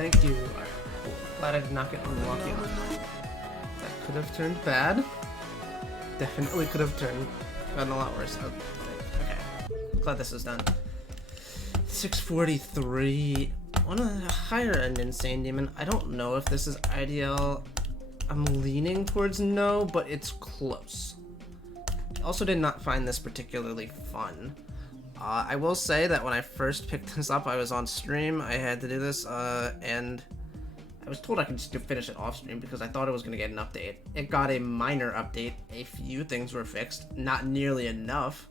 Thank you. Glad I did not get unlucky on that. That could have turned bad. Definitely could have gotten a lot worse. Okay. Glad this is done. 643. On a higher end Insane Demon. I don't know if this is ideal. I'm leaning towards no, but it's close. Also did not find this particularly fun. I will say that when I first picked this up, I was on stream. I had to do this, and I was told I could just finish it off stream because I thought it was going to get an update. It got a minor update. A few things were fixed. Not nearly enough,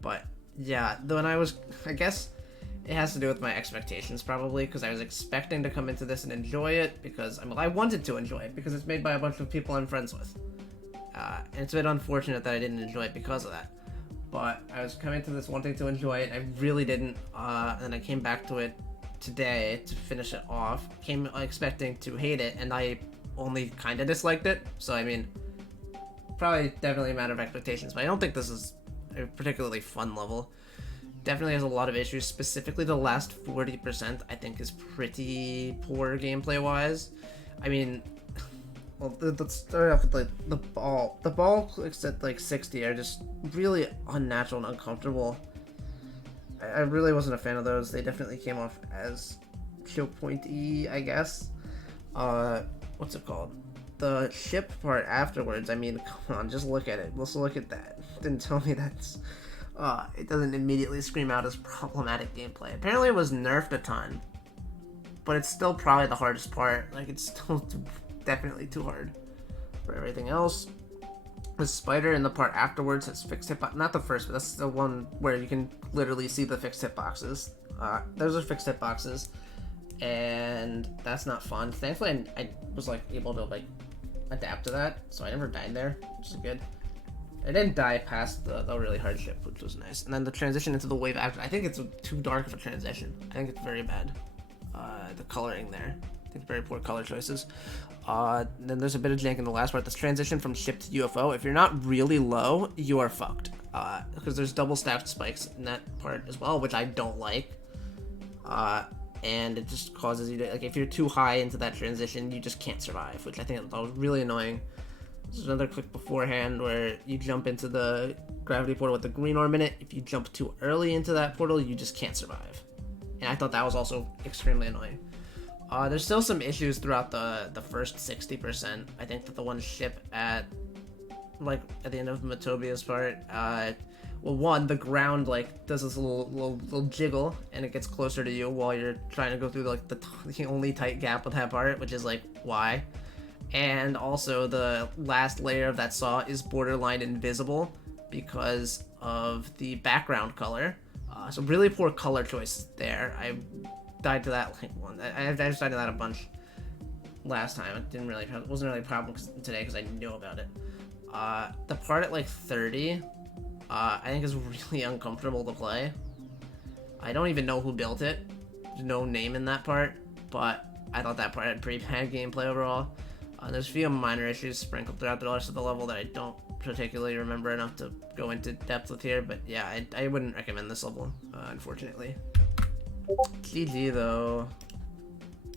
but yeah, I guess it has to do with my expectations probably, because I was expecting to come into this and enjoy it because I wanted to enjoy it because it's made by a bunch of people I'm friends with. And it's a bit unfortunate that I didn't enjoy it because of that. But I was coming to this wanting to enjoy it. I really didn't. And I came back to it today to finish it off. Came expecting to hate it, and I only kind of disliked it. So, I mean, probably definitely a matter of expectations. But I don't think this is a particularly fun level. Definitely has a lot of issues. Specifically, the last 40% I think is pretty poor gameplay-wise. I mean, well, let's start off with like the ball. The ball clicks at like 60 are just really unnatural and uncomfortable. I really wasn't a fan of those. They definitely came off as choke point-y, I guess. What's it called? The ship part afterwards. I mean, come on, just look at it. Let's look at that. Didn't tell me that's. It doesn't immediately scream out as problematic gameplay. Apparently, it was nerfed a ton, but it's still probably the hardest part. Like, it's still definitely too hard. For everything else, the spider in the part afterwards has fixed hitbox. Not the first, but that's the one where you can literally see the fixed hitboxes. Those are fixed hitboxes, and that's not fun. Thankfully, I was like able to like adapt to that, so I never died there, which is good. I didn't die past the really hard ship, which was nice. And then the transition into the wave after, I think it's too dark of a transition. I think it's very bad. The coloring there. I think very poor color choices. Then there's a bit of jank in the last part. This transition from ship to UFO, if you're not really low, you are fucked. Because there's double stacked spikes in that part as well, which I don't like. And it just causes you to, like, if you're too high into that transition, you just can't survive, which I think that was really annoying. There's another click beforehand where you jump into the gravity portal with the green orb in it. If you jump too early into that portal, you just can't survive. And I thought that was also extremely annoying. There's still some issues throughout the first 60%. I think that the one ship at the end of Matobia's part, well, one, the ground like does this little jiggle and it gets closer to you while you're trying to go through like the only tight gap with that part, which is like why. And also the last layer of that saw is borderline invisible because of the background color. So really poor color choices there. I died to that like one. I just died to that a bunch last time. It wasn't really a problem today because I knew about it. The part at like 30, I think is really uncomfortable to play. I don't even know who built it. There's no name in that part, but I thought that part had pretty bad gameplay overall. There's a few minor issues sprinkled throughout the rest of the level that I don't particularly remember enough to go into depth with here, but yeah, I wouldn't recommend this level, unfortunately. GG though.